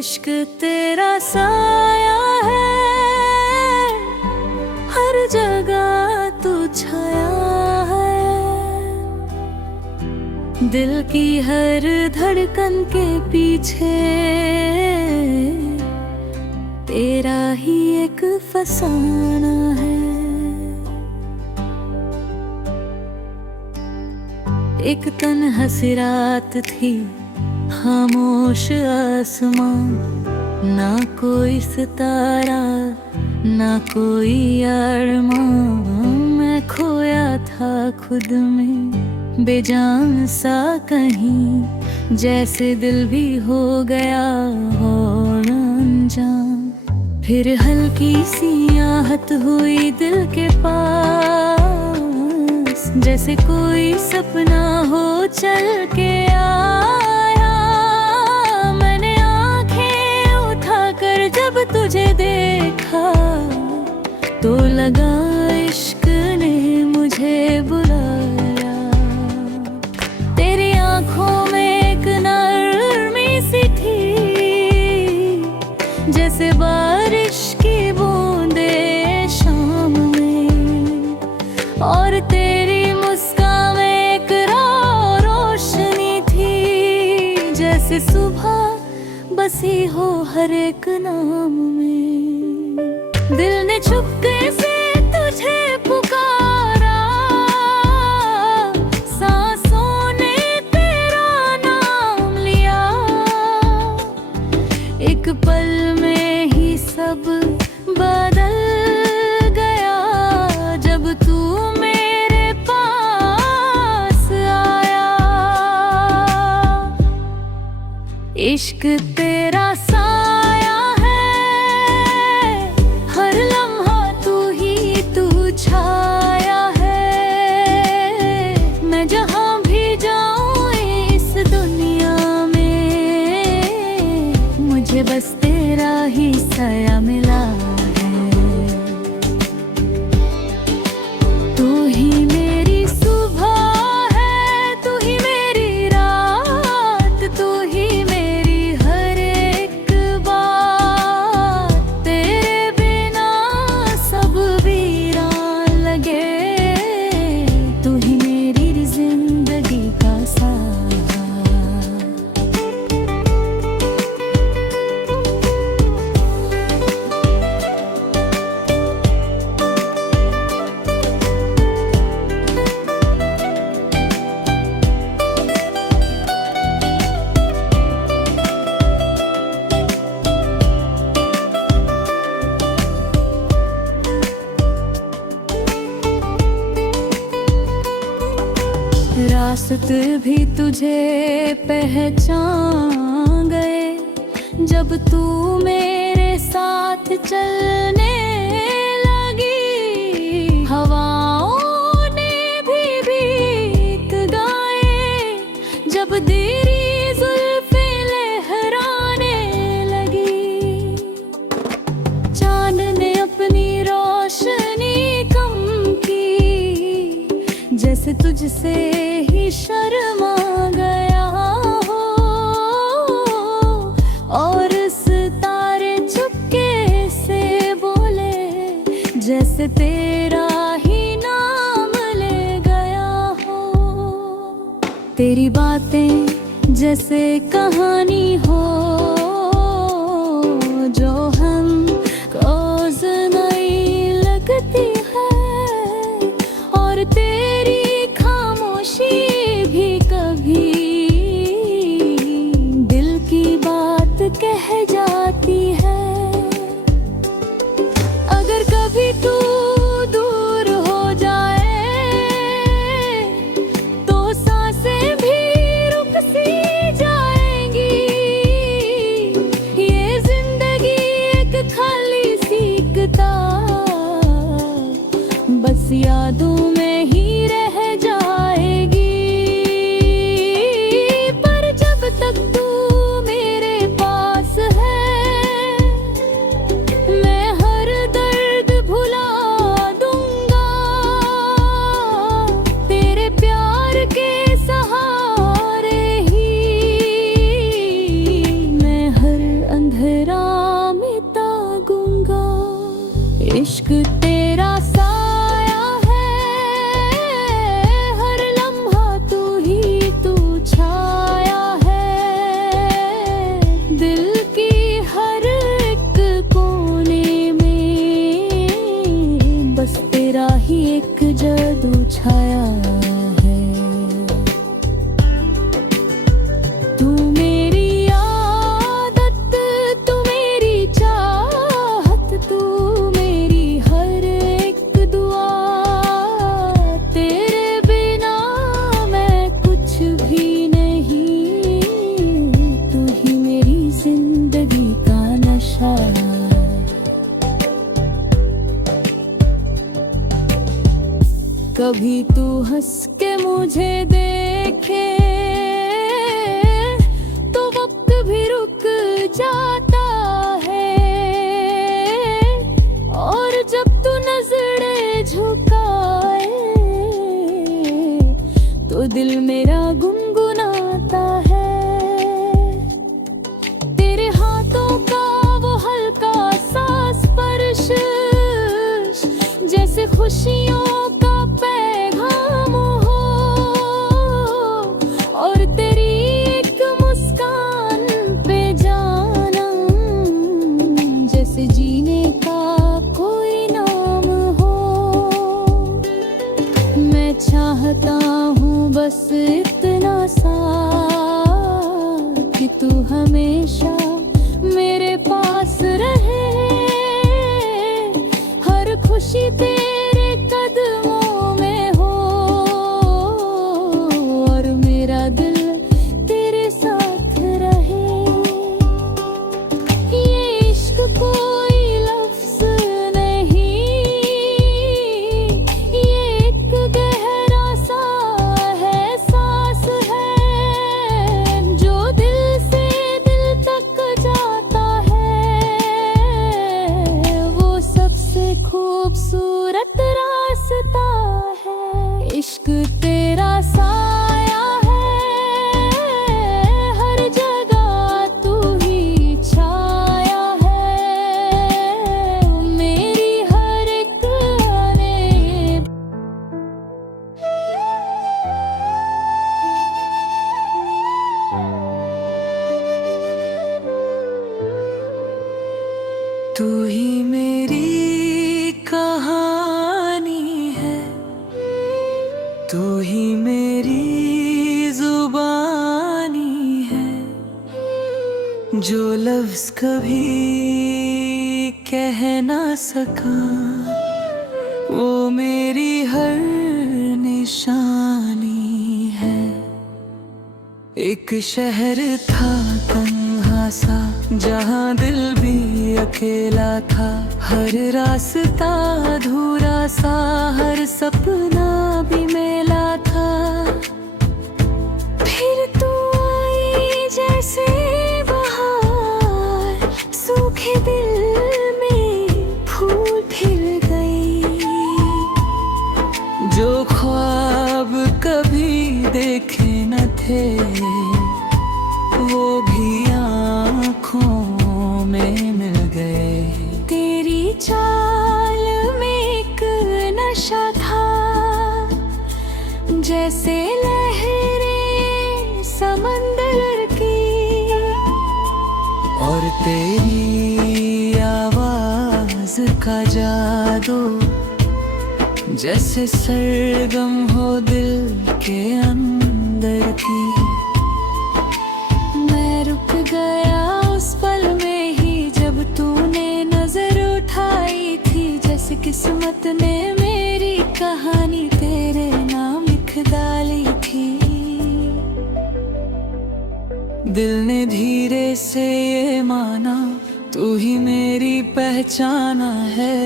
इश्क तेरा साया है, हर जगह तू छाया है। दिल की हर धड़कन के पीछे तेरा ही एक फसाना है। एक तन्हा सी रात थी, खामोश आसमां, ना कोई सितारा ना कोई अरमां। मैं खोया था खुद में, बेजान सा कहीं, जैसे दिल भी हो गया और अनजान। फिर हल्की सी आहट हुई दिल के पास, जैसे कोई सपना हो चल के आया। मैंने आंखें उठाकर जब तुझे देखा, तो लगा इश्क ने मुझे बुलाया। तेरी आंखों में एक नरमी सी थी, जैसे बारिश की बूंदे शाम में, और तेरी मुस्कान में एक रोशनी थी, जैसे सुबह बसी हो हर एक नाम में। दिल ने चुपके से तुझे पुकारा, सांसों ने तेरा नाम लिया। एक पल में ही सब बदल गया, जब तू मेरे पास आया। इश्क तेरा साया है, हर लम्हा तू ही तू छाया है। मैं जहाँ भी जाऊँ इस दुनिया में, मुझे बस तेरा ही साया मिला है। तू ही मेरी सुबह है, तू ही मेरी रात, तू ही मेरी हर एक बात। तेरे बिना सब वीरान लगे, तू ही मेरी जिंदगी का सहारा। रास्ते भी तुझे पहचान गए, जब तू मेरे साथ चलने लगी। हवाओं ने भी गीत गाए, जब तेरी जुल्फें लहराने लगी। चांद ने अपनी रोशनी कम की, जैसे तुझसे ही शर्मा गया हो। और सितारे चुपके से बोले, जैसे तेरा ही नाम ले गया हो। तेरी बातें जैसे कहानी हो, जो हम रोज नई लगती है। और तेरी खामोशी भी कभी दिल की बात कह जाती है। अगर कभी तू दूर हो जाए, तो सांसें भी रुक सी जाएंगी। ये जिंदगी एक खाली सी किताब, बस यादों में ही रह जाएगी। पर जब तक तू मेरे पास है, मैं हर दर्द भुला दूंगा। तेरे प्यार के सहारे ही मैं हर अंधेरे ही एक जादू छाया है। तू मेरी आदत, तू मेरी चाहत, तू मेरी हर एक दुआ। तेरे बिना मैं कुछ भी नहीं, तू ही मेरी जिंदगी का नशा। कभी तू हंस के मुझे देखे तो वक्त भी रुक जाता है, और जब तू नजरें झुकाए तो दिल मेरा गुनगुनाता है। तेरे हाथों का वो हल्का सा स्पर्श, जैसे खुशियों पैगाम हो, और तेरी एक मुस्कान पे जाना, जैसे जीने का कोई नाम हो। मैं चाहता हूँ बस इतना सा कि तू हमेशा मेरे पास रहे, हर खुशी तेरे कदमों में हो, और मेरा दिल तेरे साथ रहे। ये इश्क कोई लफ्ज़ नहीं, ये एक गहरा सा एहसास है, जो दिल से दिल तक जाता है। वो सबसे खूबसूरत रास्ता है। इश्क तेरा साया है, हर जगह तू ही छाया है, मेरी हर एक आने। तू ही मेरी कहानी है, तू ही मेरी जुबानी है, जो लफ्ज़ कभी कह ना सका, वो मेरी हर निशानी है। एक शहर था तन्हा सा, जहाँ दिल भी अकेला था, हर रास्ता अधूरा सा, हर सपना भी मेला था। फिर तू आई जैसे बहार, सूखे दिल में फूल खिल गई, जो ख्वाब कभी देखे न थे, वो भी आँखों में मिल गए। तेरी चाल में एक नशा था, जैसे लहरें समंदर की, और तेरी आवाज का जादू, जैसे सरगम हो दिल के अंदर की। मैं रुक गया उस पल में ही, जब तूने नजर उठाई थी, जैसे किस्मत ने मेरी कहानी तेरे नाम लिख डाली थी। दिल ने धीरे से ये माना, तू ही मेरी पहचाना है,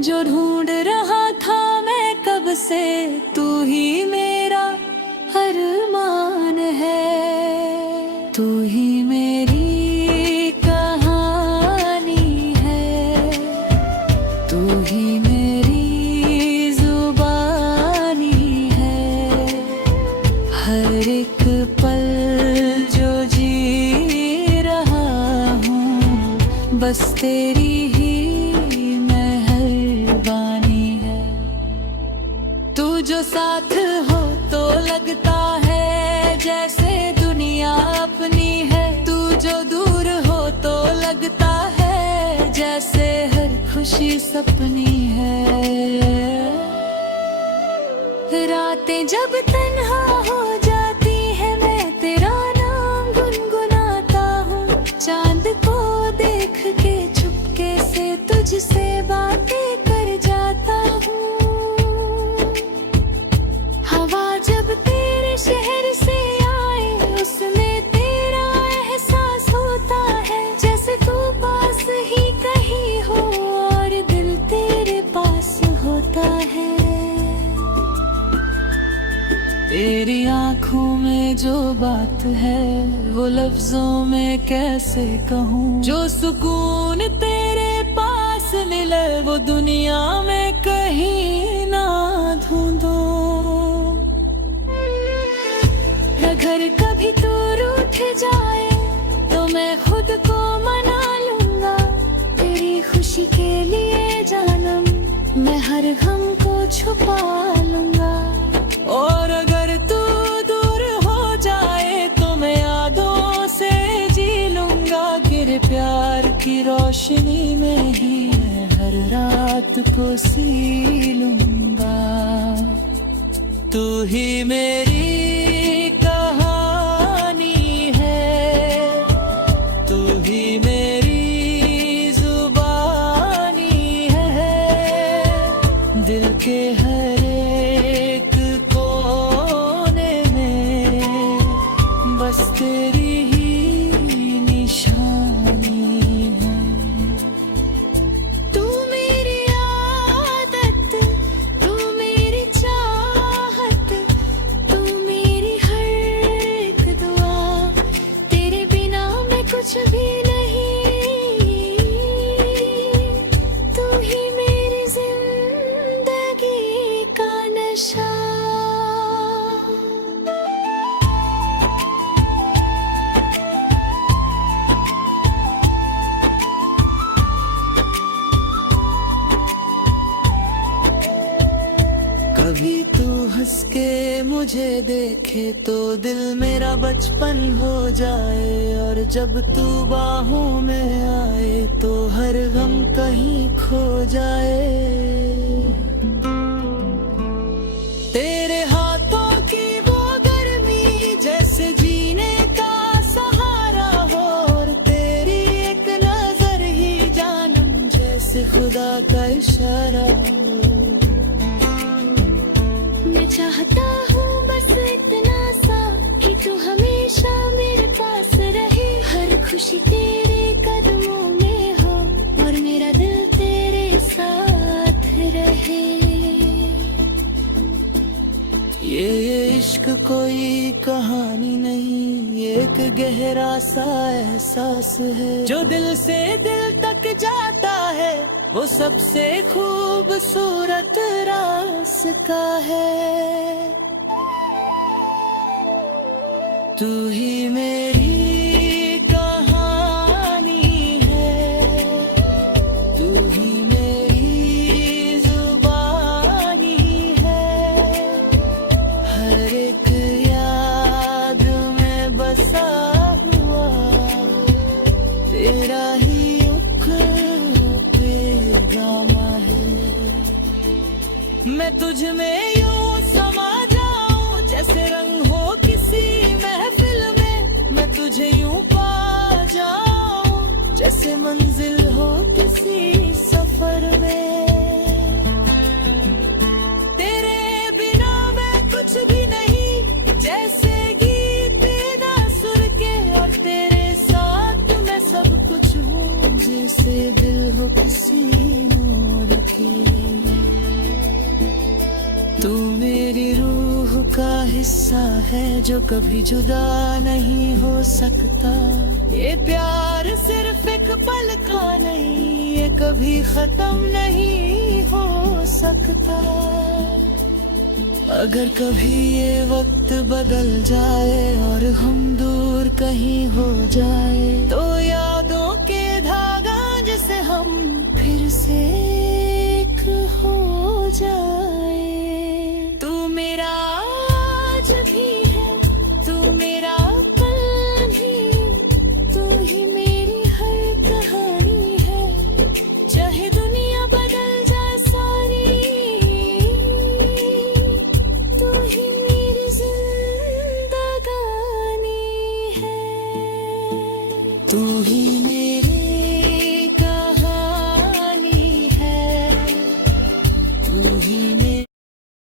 जो ढूंढ रहा था मैं कब से, तू ही मेरा अरमान है। तू ही मेरी कहानी है, तू ही मेरी जुबानी है, हर एक पल जो जी रहा हूँ, बस तेरी ही मेहरबानी है। तू जो साथ हो तो लगता है जैसे दुनिया अपनी है, तू जो दूर हो तो लगता है जैसे हर खुशी सपनी है। रातें जब तन्हा हो जाती है मैं तेरा नाम गुनगुनाता हूँ। चांद को देख के चुपके से तुझसे बातें कर जाता हूँ। हवा जब तेरे शहर से आए उसमें तेरा एहसास होता है, जैसे तू पास ही कहीं हो और दिल तेरे पास होता है। तेरी आँखों में जो बात है वो लफ्जों में कैसे कहूँ। जो सुकून तेरे पास मिले वो दुनिया में कहीं ना ढूंढूं। अगर कभी तू रूठ जाए तो मैं खुद को मना लूंगा। तेरी खुशी के लिए जानम मैं हर गम को छुपा लूंगा। और अगर तू दूर हो जाए तो मैं यादों से जी लूंगा। गिरे प्यार की रोशनी में ही मैं हर रात को सी लूंगा। तू ही मेरी कहानी है, तू ही मेरी जुबानी है। दिल के हर एक कोने में बस तेरी ही निशानी है। तू मेरी आदत, तू मेरी चाहत, तू मेरी हर एक दुआ। तेरे बिना मैं कुछ भी नहीं। तू ही मेरी जिंदगी का नशा। कभी तू हंस के मुझे देखे तो दिल मेरा बचपन हो जाए। और जब तू बाहों में आए तो हर गम कहीं खो जाए। तेरे हाथों की वो गर्मी जैसे जीने का सहारा हो। और तेरी एक नजर ही जानम जैसे खुदा का इशारा हो। मैं चाहता हूँ बस इतना सा कि तू हमेशा मेरे पास रहे। हर खुशी तेरे कदमों में हो और मेरा दिल तेरे साथ रहे। ये इश्क कोई कहानी नहीं, ये एक गहरा सा एहसास है। जो दिल से दिल तक जाता है वो सबसे खूबसूरत रास्ता है। तू ही मेरी कहानी है, तू ही मेरी जुबानी है। हर एक याद में बसा हुआ तेरा ही पैगामा है। मैं तुझ में यूं समा जाऊं जैसे रंग हो किसी महफिल में। मैं तुझे यूं पा जाऊं जैसे मंजिल हो किसी सफर में। तेरे बिना मैं कुछ भी नहीं, जैसे गीत बिना सुर के। और तेरे साथ मैं सब कुछ हूँ जैसे दिल हो किसी मोर के। तू मेरी रूह का हिस्सा है जो कभी जुदा नहीं हो सकता। ये प्यार सिर्फ एक पल का नहीं, ये कभी खत्म नहीं हो सकता। अगर कभी ये वक्त बदल जाए और हम दूर कहीं हो जाए तो यादों के धागा जिसे हम फिर से एक हो जाए।